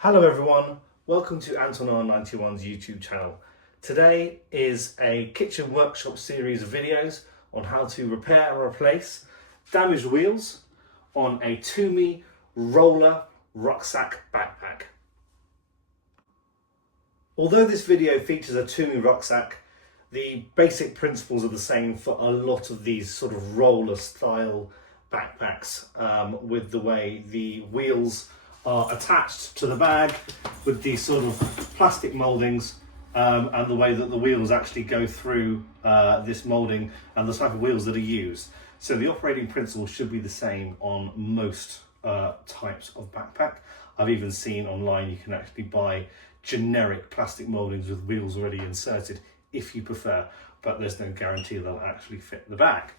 Hello everyone, welcome to Anton R91's YouTube channel. Today is a kitchen workshop series of videos on how to repair and replace damaged wheels on a TUMI roller rucksack backpack. Although this video features a TUMI rucksack, the basic principles are the same for a lot of these sort of roller style backpacks, with the way the wheels are attached to the bag with these sort of plastic mouldings, and the way that the wheels actually go through this moulding and the type of wheels that are used. So the operating principle should be the same on most types of backpack. I've even seen online you can actually buy generic plastic mouldings with wheels already inserted if you prefer, but there's no guarantee they'll actually fit the bag.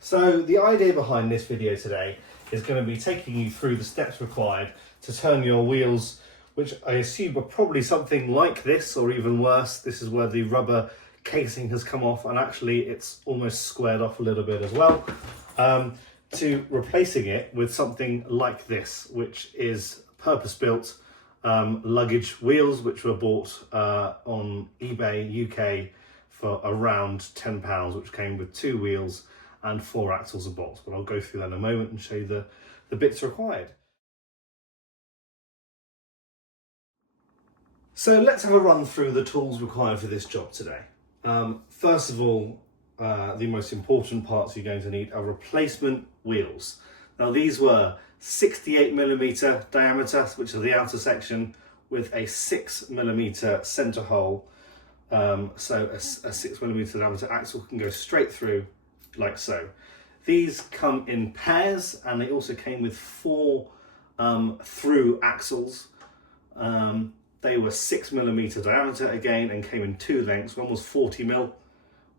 So the idea behind this video today is going to be taking you through the steps required to turn your wheels, which I assume are probably something like this or even worse. This is where the rubber casing has come off and actually it's almost squared off a little bit as well, to replacing it with something like this, which is purpose-built luggage wheels, which were bought on eBay UK for around £10, which came with 2 wheels and 4 axles and bolts, but I'll go through that in a moment and show you the bits required. So let's have a run through the tools required for this job today. First of all, the most important parts you're going to need are replacement wheels. Now these were 68mm diameter, which is the outer section, with a 6mm center hole. So a 6mm diameter axle can go straight through like so. These come in pairs and they also came with 4 through axles. They were 6mm diameter again and came in 2 lengths. One was 40mm,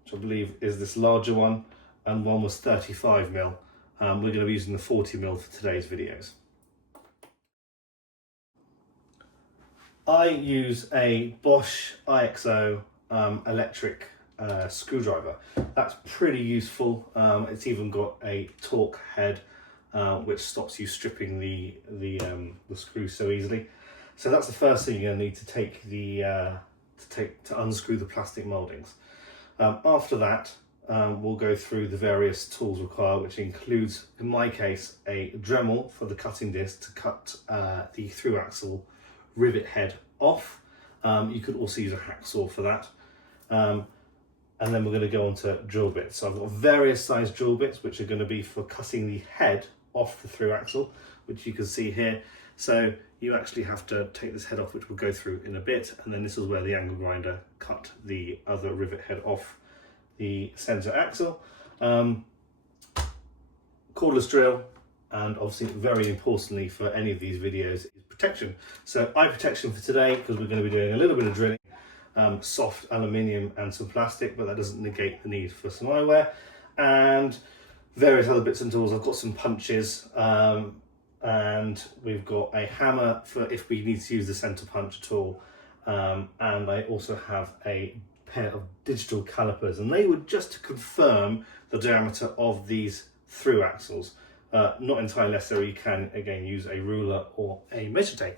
which I believe is this larger one, and one was 35mm. We're going to be using the 40mm for today's videos. I use a Bosch IXO electric screwdriver. That's pretty useful. It's even got a torque head, which stops you stripping the screws so easily. So that's the first thing you're going to need to take to unscrew the plastic mouldings. After that, we'll go through the various tools required, which includes, in my case, a Dremel for the cutting disc to cut the through axle rivet head off. You could also use a hacksaw for that. And then we're going to go on to drill bits. So I've got various size drill bits, which are going to be for cutting the head off the through axle, which you can see here. So you actually have to take this head off, which we'll go through in a bit. And then this is where the angle grinder cut the other rivet head off the center axle. Cordless drill, and obviously very importantly for any of these videos is protection. So eye protection for today, because we're going to be doing a little bit of drilling. Soft aluminium and some plastic, but that doesn't negate the need for some eyewear, and various other bits and tools. I've got some punches, and we've got a hammer for if we need to use the center punch at all, and I also have a pair of digital calipers, and they were just to confirm the diameter of these through axles. Not entirely necessary. You can again use a ruler or a measure tape.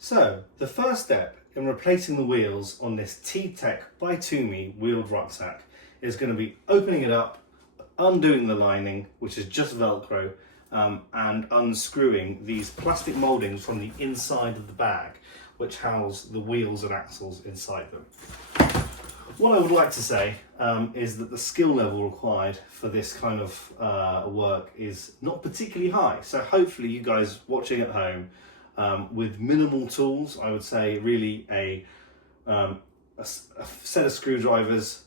So the first step in replacing the wheels on this T-Tech by TUMI wheeled rucksack is going to be opening it up, undoing the lining, which is just Velcro, and unscrewing these plastic mouldings from the inside of the bag, which house the wheels and axles inside them. What I would like to say is that the skill level required for this kind of work is not particularly high. So hopefully you guys watching at home, with minimal tools, I would say really a set of screwdrivers,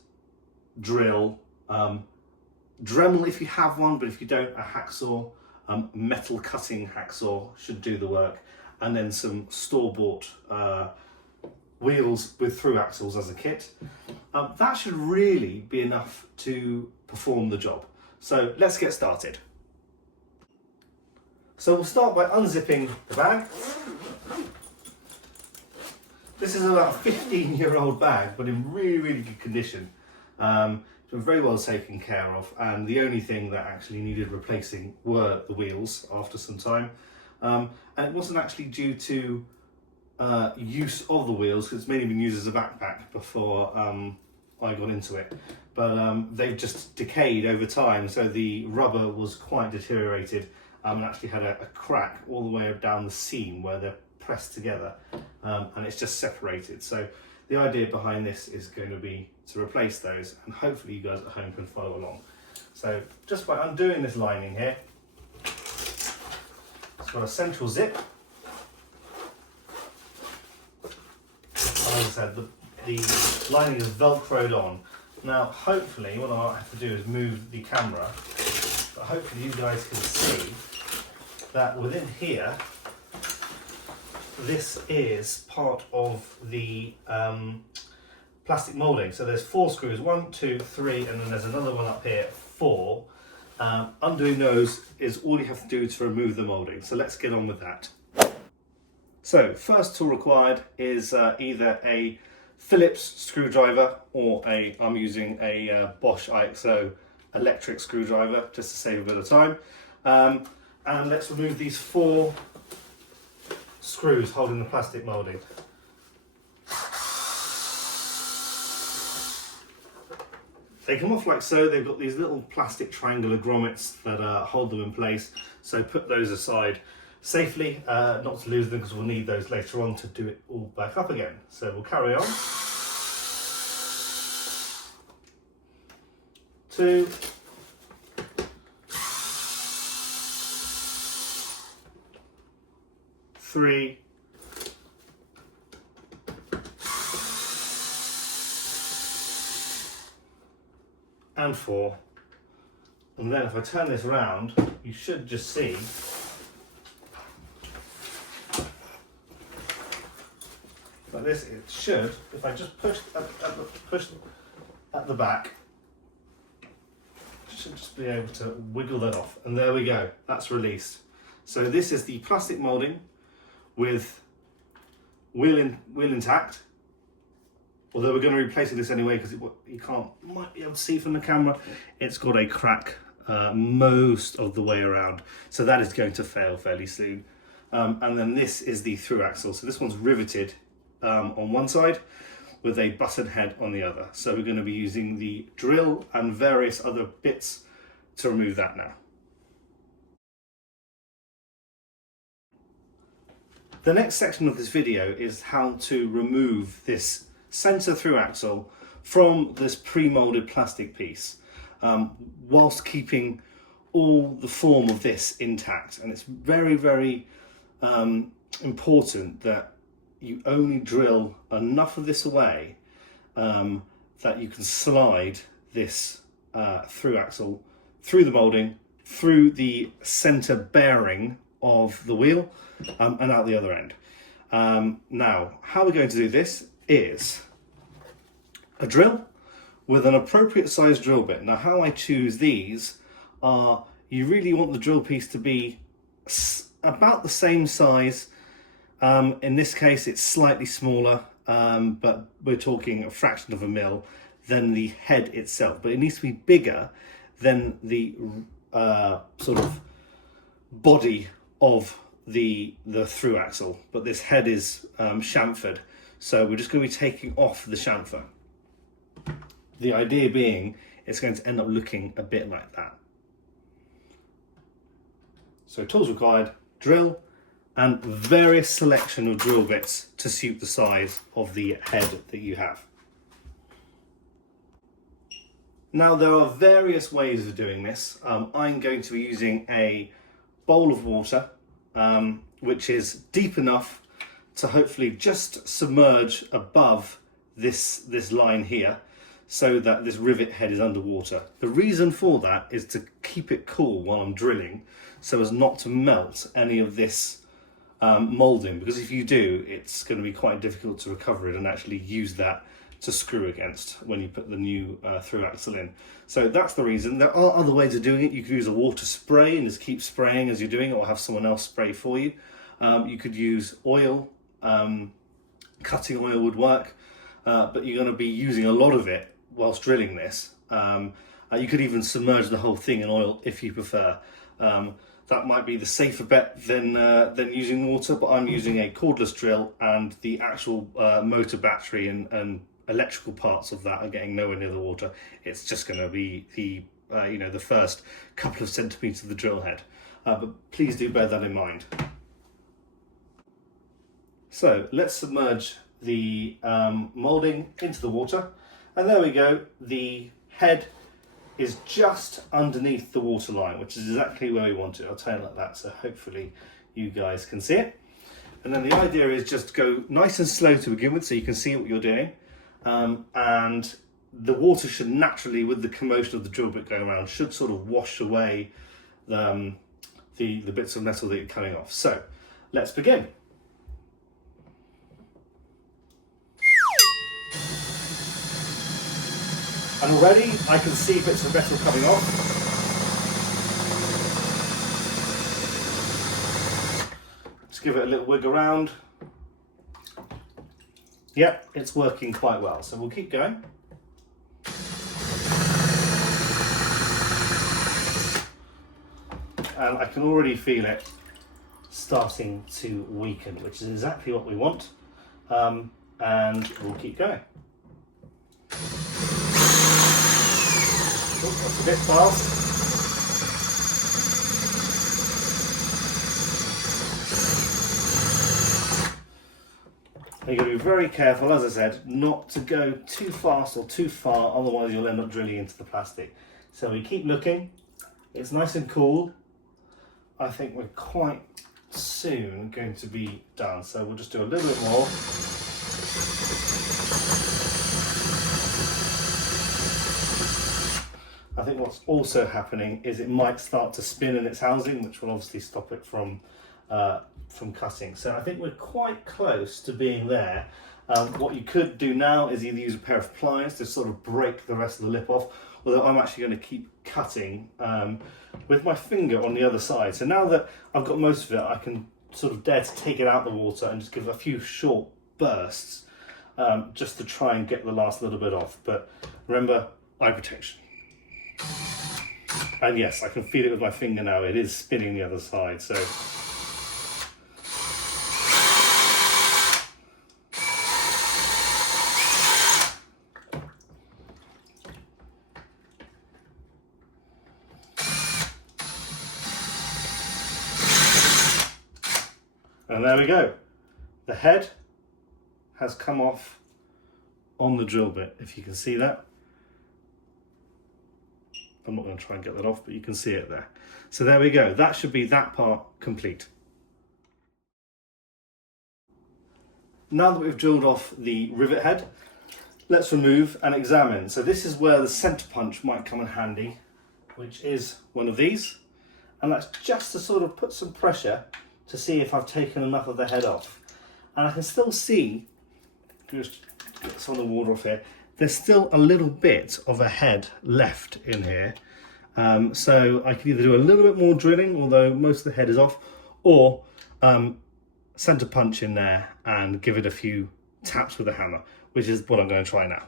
drill, Dremel if you have one, but if you don't, a hacksaw, metal cutting hacksaw should do the work, and then some store-bought wheels with through axles as a kit. That should really be enough to perform the job. So let's get started. So we'll start by unzipping the bag. This is about a 15-year-old bag, but in really, really good condition. very well taken care of, and the only thing that actually needed replacing were the wheels after some time. And it wasn't actually due to use of the wheels, because it's mainly been used as a backpack before I got into it. But they've just decayed over time, so the rubber was quite deteriorated and actually had a crack all the way down the seam where they're pressed together, and it's just separated. So the idea behind this is going to be to replace those, and hopefully you guys at home can follow along. So just by undoing this lining here, it's got a central zip. As I said, the lining is velcroed on. Now hopefully what I have to do is move the camera, but hopefully you guys can see that within here, this is part of the plastic moulding. So there's 4 screws, 1, 2, 3, and then there's another one up here, 4. Undoing those is all you have to do to remove the moulding. So let's get on with that. So first tool required is either a Phillips screwdriver or I'm using a Bosch IXO electric screwdriver just to save a bit of time. And let's remove these 4 screws holding the plastic moulding. They come off like so. They've got these little plastic triangular grommets that hold them in place, so put those aside safely, not to lose them, because we'll need those later on to do it all back up again. So we'll carry on. 2, 3, and 4. And then if I turn this around, you should just see like this. It should, if I just push at the back, should just be able to wiggle that off, and there we go, that's released. So this is the plastic moulding with wheel intact, although we're going to be replacing this anyway, because might be able to see from the camera, it's got a crack most of the way around, so that is going to fail fairly soon. And then this is the through axle, so this one's riveted on one side with a button head on the other. So we're going to be using the drill and various other bits to remove that now. The next section of this video is how to remove this centre through axle from this pre-moulded plastic piece, whilst keeping all the form of this intact. And it's very, very important that you only drill enough of this away that you can slide this through axle through the moulding, through the centre bearing of the wheel, and out the other end. Now, how we're going to do this is a drill with an appropriate size drill bit. Now, how I choose these are, you really want the drill piece to be about the same size. In this case, it's slightly smaller, but we're talking a fraction of a mil than the head itself. But it needs to be bigger than the sort of body of the through axle. But this head is chamfered, so we're just going to be taking off the chamfer. The idea being it's going to end up looking a bit like that. So tools required, drill, and various selection of drill bits to suit the size of the head that you have. Now, there are various ways of doing this. I'm going to be using a bowl of water, which is deep enough to hopefully just submerge above this line here, so that this rivet head is underwater. The reason for that is to keep it cool while I'm drilling, so as not to melt any of this moulding, because if you do, it's going to be quite difficult to recover it and actually use that to screw against when you put the new through axle in. So that's the reason. There are other ways of doing it. You could use a water spray and just keep spraying as you're doing it, or have someone else spray for you. You could use oil, cutting oil would work, but you're going to be using a lot of it whilst drilling this, You could even submerge the whole thing in oil if you prefer. That might be the safer bet than using water, but I'm using a cordless drill, and the actual motor battery and electrical parts of that are getting nowhere near the water. It's just going to be the the first couple of centimetres of the drill head. But please do bear that in mind. So let's submerge the moulding into the water, and there we go. The head is just underneath the water line, which is exactly where we want it. I'll turn it like that so hopefully you guys can see it. And then the idea is just go nice and slow to begin with so you can see what you're doing. And the water should naturally, with the commotion of the drill bit going around, should sort of wash away the bits of metal that you're cutting off. So let's begin. And already I can see bits of metal coming off. Just give it a little wig around. Yep, it's working quite well, so we'll keep going. And I can already feel it starting to weaken, which is exactly what we want. And we'll keep going. Oh, that's a bit fast. You've got to be very careful, as I said, not to go too fast or too far, otherwise you'll end up drilling into the plastic. So we keep looking. It's nice and cool. I think we're quite soon going to be done, so we'll just do a little bit more. I think what's also happening is it might start to spin in its housing, which will obviously stop it from cutting. So I think we're quite close to being there. What you could do now is either use a pair of pliers to sort of break the rest of the lip off, although I'm actually going to keep cutting with my finger on the other side. So now that I've got most of it, I can sort of dare to take it out of the water and just give a few short bursts just to try and get the last little bit off. But remember, eye protection. And yes, I can feel it with my finger now. It is spinning the other side. So and there we go. The head has come off on the drill bit, if you can see that. I'm not going to try and get that off, but you can see it there. So there we go. That should be that part complete. Now that we've drilled off the rivet head, let's remove and examine. So this is where the center punch might come in handy, which is one of these. And that's just to sort of put some pressure to see if I've taken enough of the head off. And I can still see, just get some of the water off here, there's still a little bit of a head left in here. So I can either do a little bit more drilling, although most of the head is off, or center punch in there and give it a few taps with a hammer, which is what I'm going to try now.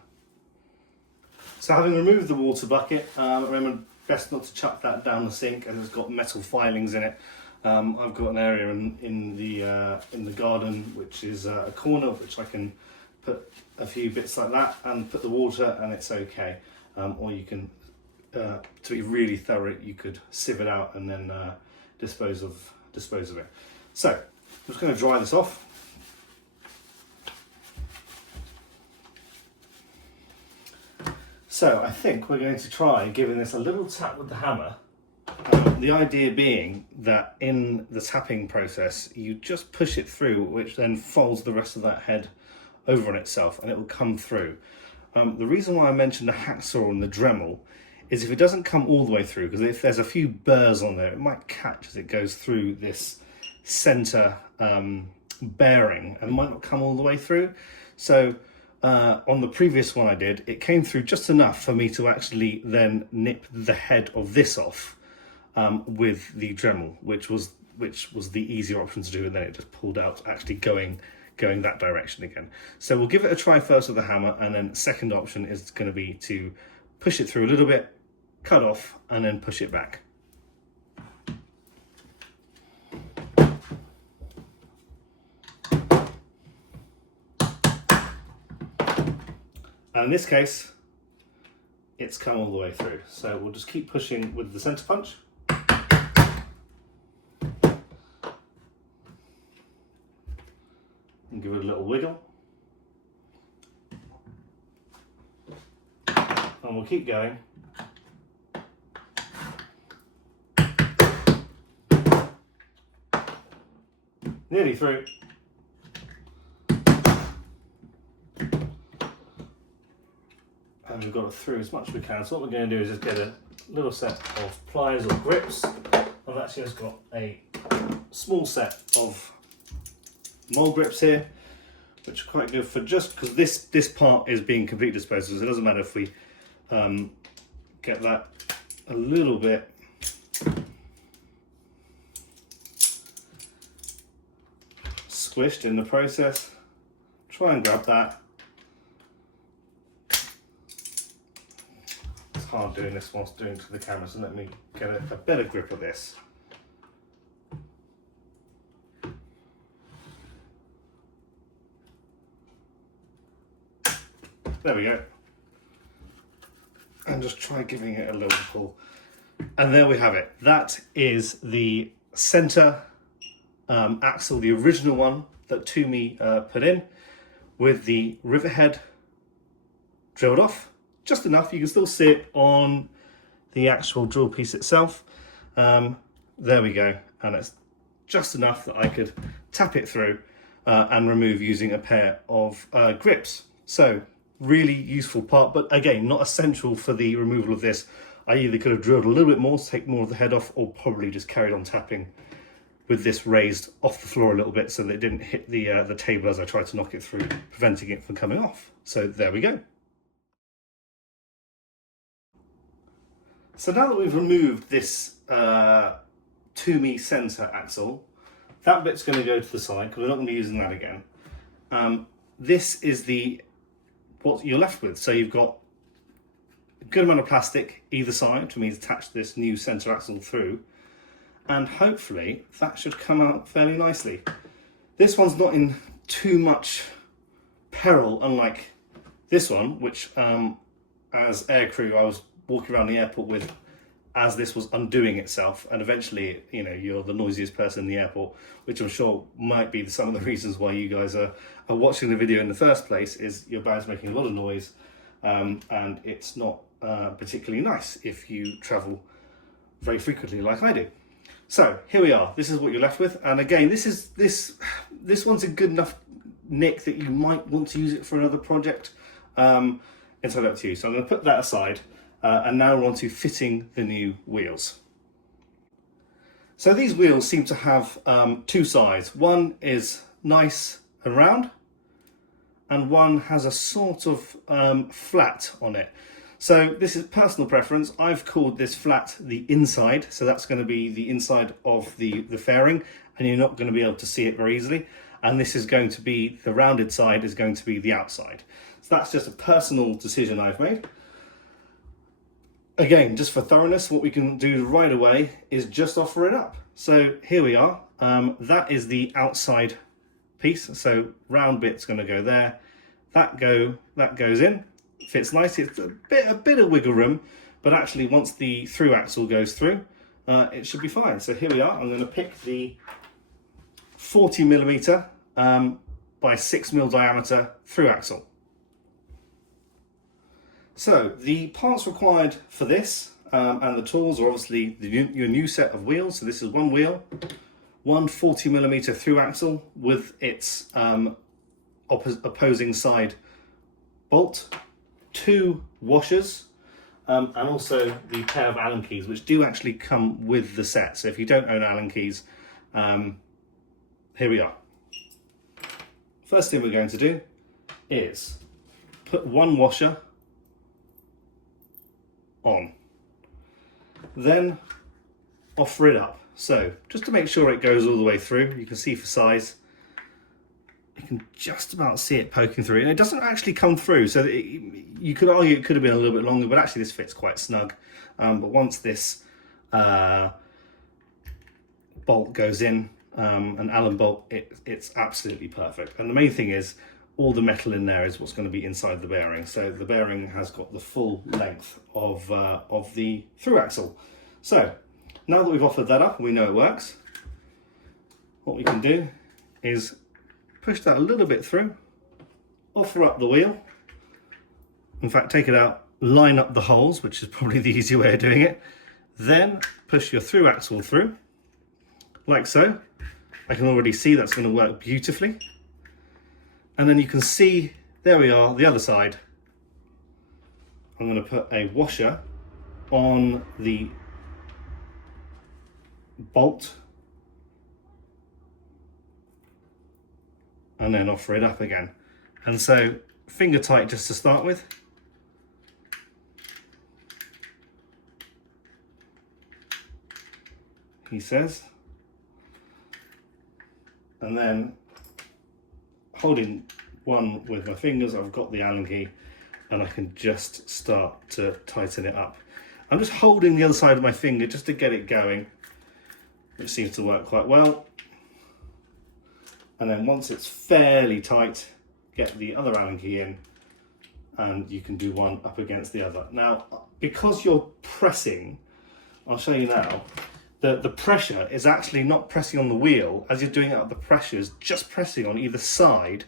So having removed the water bucket, remember best not to chuck that down the sink, and it's got metal filings in it. I've got an area in the garden, which is a corner which I can put a few bits like that and put the water, and it's okay. Or you can, to be really thorough, you could sieve it out and then dispose of it. So I'm just going to dry this off. So I think we're going to try giving this a little tap with the hammer. The idea being that in the tapping process, you just push it through, which then folds the rest of that head over on itself, and it will come through. The reason why I mentioned the hacksaw and the Dremel is if it doesn't come all the way through, because if there's a few burrs on there, it might catch as it goes through this center bearing and might not come all the way through. So on the previous one I did, it came through just enough for me to actually then nip the head of this off with the Dremel, which was the easier option to do, and then it just pulled out, actually going that direction again. So we'll give it a try first with the hammer, and then second option is going to be to push it through a little bit, cut off, and then push it back. And in this case, it's come all the way through. So we'll just keep pushing with the center punch. And give it a little wiggle. And we'll keep going. Nearly through. And we've got it through as much as we can. So what we're going to do is just get a little set of pliers or grips. I've actually just got a small set of mole grips here, which are quite good for just because this part is being completely disposed of. So it doesn't matter if we get that a little bit squished in the process. Try and grab that. It's hard doing this whilst doing to the camera, so let me get a better grip of this. There we go. And just try giving it a little pull. And there we have it. That is the center axle, the original one that TUMI put in, with the rivet head drilled off. Just enough, you can still see it on the actual drill piece itself. There we go. And it's just enough that I could tap it through and remove using a pair of grips. So, really useful part, but again, not essential for the removal of this. I either could have drilled a little bit more to take more of the head off, or probably just carried on tapping with this raised off the floor a little bit so that it didn't hit the table as I tried to knock it through, preventing it from coming off. So there we go. So now that we've removed this TUMI center axle, that bit's going to go to the side because we're not going to be using that again. This is what you're left with. So you've got a good amount of plastic either side to attach this new center axle through, and hopefully that should come out fairly nicely. This one's not in too much peril, unlike this one, which as aircrew I was walking around the airport with as this was undoing itself, and eventually, you know, you're the noisiest person in the airport, which I'm sure might be some of the reasons why you guys are watching the video in the first place, is your bag's making a lot of noise, and it's not particularly nice if you travel very frequently like I do. So here we are. This is what you're left with, and again, this one's a good enough nick that you might want to use it for another project. It's up to you. So I'm going to put that aside. And now we're on to fitting the new wheels. So these wheels seem to have two sides. One is nice and round, and one has a sort of flat on it. So this is personal preference. I've called this flat the inside, so that's going to be the inside of the fairing, and you're not going to be able to see it very easily. And this is going to be, the rounded side is going to be the outside. So that's just a personal decision I've made. Again, just for thoroughness, what we can do right away is just offer it up. So here we are. That is the outside piece. So round bit's going to go there. That goes in. Fits nicely. It's a bit of wiggle room, but actually once the through axle goes through, it should be fine. So here we are. I'm going to pick the 40mm by 6mm diameter through axle. So the parts required for this and the tools are obviously your new set of wheels. So this is one wheel, one 40mm through axle with its opposing side bolt, two washers, and also the pair of Allen keys, which do actually come with the set. So if you don't own Allen keys, here we are. First thing we're going to do is put one washer on, then offer it up. So just to make sure it goes all the way through, you can see for size, You can just about see it poking through, and it doesn't actually come through, so you could argue it could have been a little bit longer, but actually this fits quite snug. But once this bolt goes in, an Allen bolt, it's absolutely perfect. And the main thing is all the metal in there is what's going to be inside the bearing. So the bearing has got the full length of the through axle. So now that we've offered that up, we know it works. What we can do is push that a little bit through, offer up the wheel. In fact, take it out, line up the holes, which is probably the easier way of doing it. Then push your through axle through, like so. I can already see that's going to work beautifully. And then you can see, there we are, the other side. I'm going to put a washer on the bolt and then offer it up again. And so finger tight just to start with. He says. And then holding one with my fingers, I've got the Allen key and I can just start to tighten it up. I'm just holding the other side of my finger just to get it going, which seems to work quite well. And then once it's fairly tight, get the other Allen key in and you can do one up against the other. Now, because you're pressing, I'll show you now, the pressure is actually not pressing on the wheel. As you're doing it up, the pressure is just pressing on either side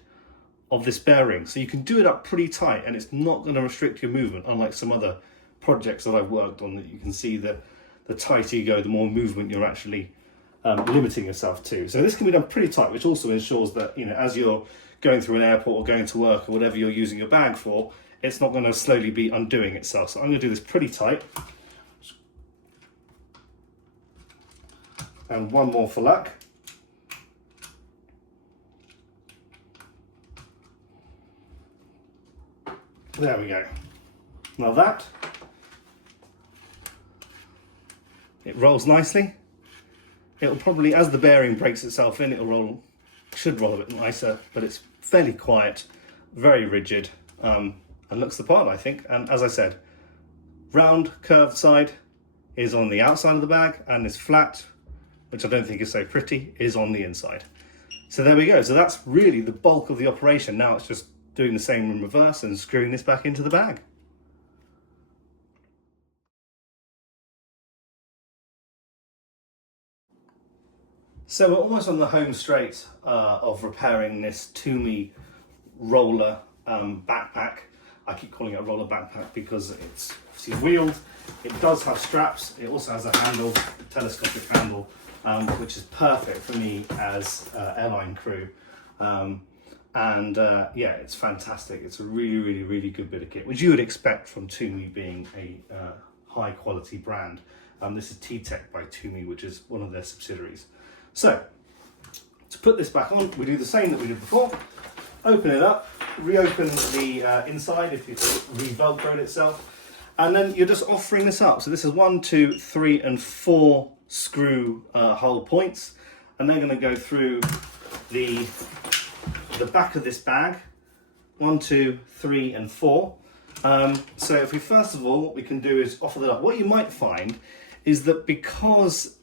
of this bearing. So you can do it up pretty tight and it's not going to restrict your movement, unlike some other projects that I've worked on, that you can see that the tighter you go, the more movement you're actually limiting yourself to. So this can be done pretty tight, which also ensures that, you know, as you're going through an airport or going to work or whatever you're using your bag for, it's not going to slowly be undoing itself. So I'm going to do this pretty tight. And one more for luck. There we go. Now that, it rolls nicely. It'll probably, as the bearing breaks itself in, should roll a bit nicer, but it's fairly quiet, very rigid, and looks the part, I think. And as I said, round curved side is on the outside of the bag, and this flat, which I don't think is so pretty, is on the inside. So there we go. So that's really the bulk of the operation. Now it's just doing the same in reverse and screwing this back into the bag. So we're almost on the home straight of repairing this TUMI roller backpack. I keep calling it a roller backpack because it's obviously wheeled. It does have straps. It also has a handle, a telescopic handle, which is perfect for me as airline crew. Yeah, it's fantastic. It's a really, really good bit of kit, which you would expect from TUMI being a high quality brand. This is T-Tech by TUMI, which is one of their subsidiaries. So, to put this back on, we do the same that we did before. Open it up, reopen the inside if it's re-velcroed itself, and then you're just offering this up. So this is 1, 2, 3, and 4 screw hole points, and they're going to go through the back of this bag. 1, 2, 3, and 4. So if we first of all, what we can do is offer that up. What you might find is that because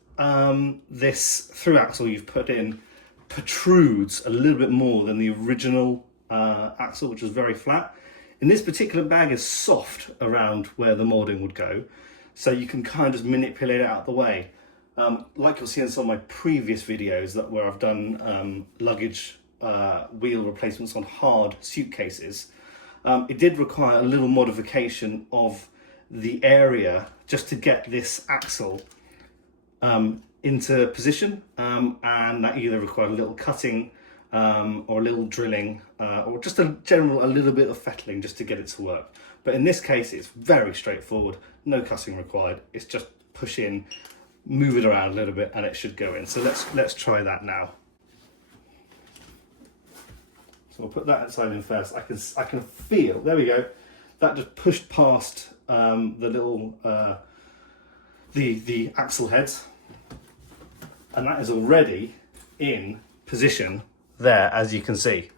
this through axle you've put in protrudes a little bit more than the original axle, which was very flat. In this particular bag is soft around where the moulding would go, so you can kind of just manipulate it out the way. Like you'll see in some of my previous videos where I've done luggage wheel replacements on hard suitcases, it did require a little modification of the area just to get this axle into position, and that either required a little cutting or a little drilling or just a little bit of fettling just to get it to work. But in this case it's very straightforward, no cutting required. It's just push in, move it around a little bit, and it should go in. So let's try that now. So we'll put that outside in first. I can feel, there we go, that just pushed past the little the axle heads, and that is already in position there, as you can see.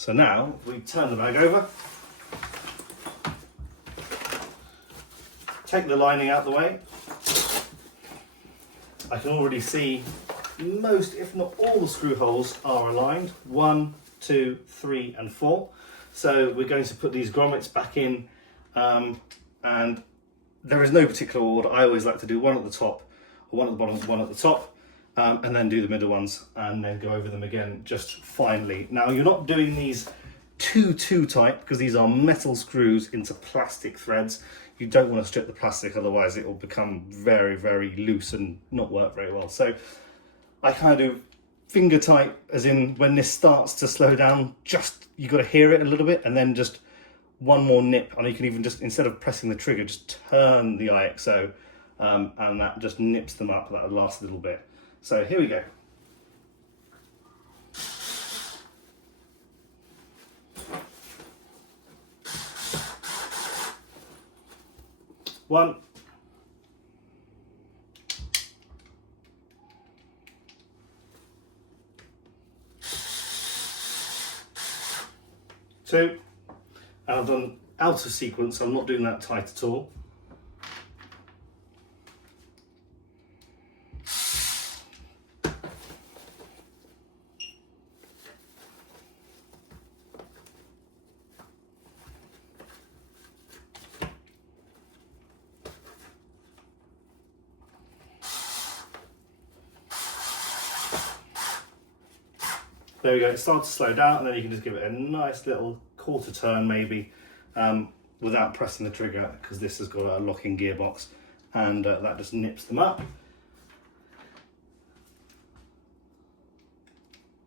So now if we turn the bag over, take the lining out the way, I can already see most, if not all, the screw holes are aligned. 1, 2, 3 and 4. So we're going to put these grommets back in, and there is no particular order. I always like to do one at the top, one at the bottom, one at the top, and then do the middle ones and then go over them again just finely. Now you're not doing these too tight because these are metal screws into plastic threads. You don't want to strip the plastic, otherwise it will become very loose and not work very well. So I kind of do finger tight, as in when this starts to slow down, just you got to hear it a little bit, and then just one more nip, and you can even just, instead of pressing the trigger, just turn the IXO, and that just nips them up. That'll last a little bit. So here we go. One, two, and I've done out of sequence. I'm not doing that tight at all. There we go, it starts to slow down, and then you can just give it a nice little quarter turn maybe, without pressing the trigger, because this has got a locking gearbox, and that just nips them up.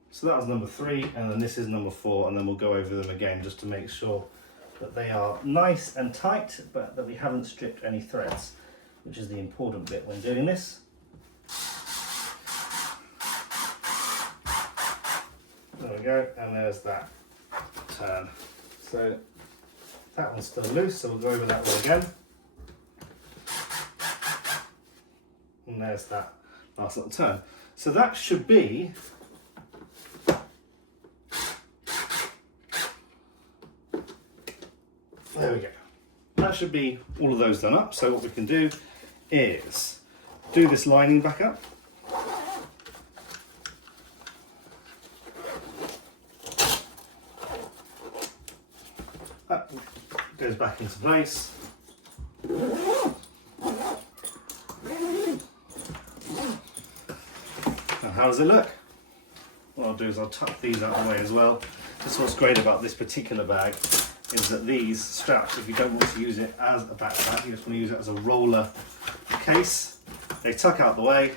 So that was number 3, and then this is number 4, and then we'll go over them again just to make sure that they are nice and tight, but that we haven't stripped any threads, which is the important bit when doing this. There we go, and there's that turn. So that one's still loose, so we'll go over that one again. And there's that last little turn. So that should be there we go. That should be all of those done up. So what we can do is do this lining back up. That goes back into place. Now how does it look? What I'll do is I'll tuck these out of the way as well. That's what's great about this particular bag, is that these straps, if you don't want to use it as a backpack, you just want to use it as a roller case, they tuck out the way,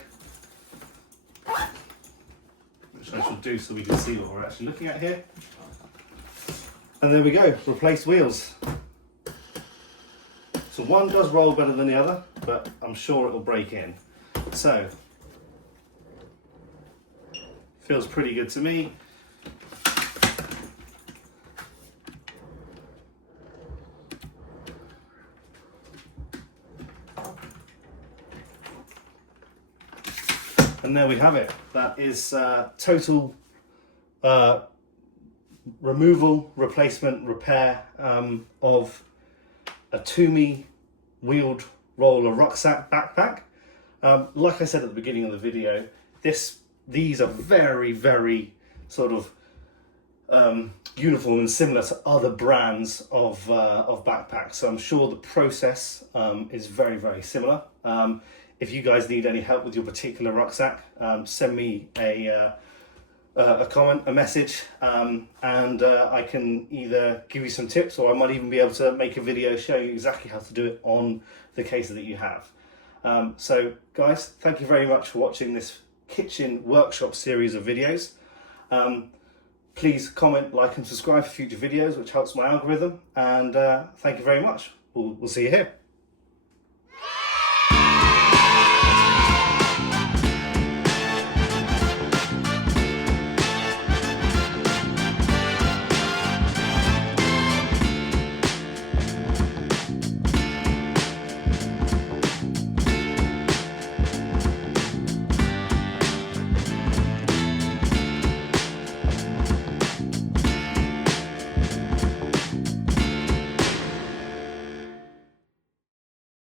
which I should do so we can see what we're actually looking at here. And there we go, replaced wheels. So one does roll better than the other, but I'm sure it'll break in. So, feels pretty good to me. And there we have it. That is total removal, replacement, repair of a TUMI wheeled roller rucksack backpack. Like I said at the beginning of the video, these are very sort of uniform and similar to other brands of backpacks. So I'm sure the process is very similar. If you guys need any help with your particular rucksack, send me a comment, a message, and I can either give you some tips, or I might even be able to make a video showing you exactly how to do it on the case that you have. So guys, thank you very much for watching this kitchen workshop series of videos. Please comment, like and subscribe for future videos, which helps my algorithm, and thank you very much. We'll see you here.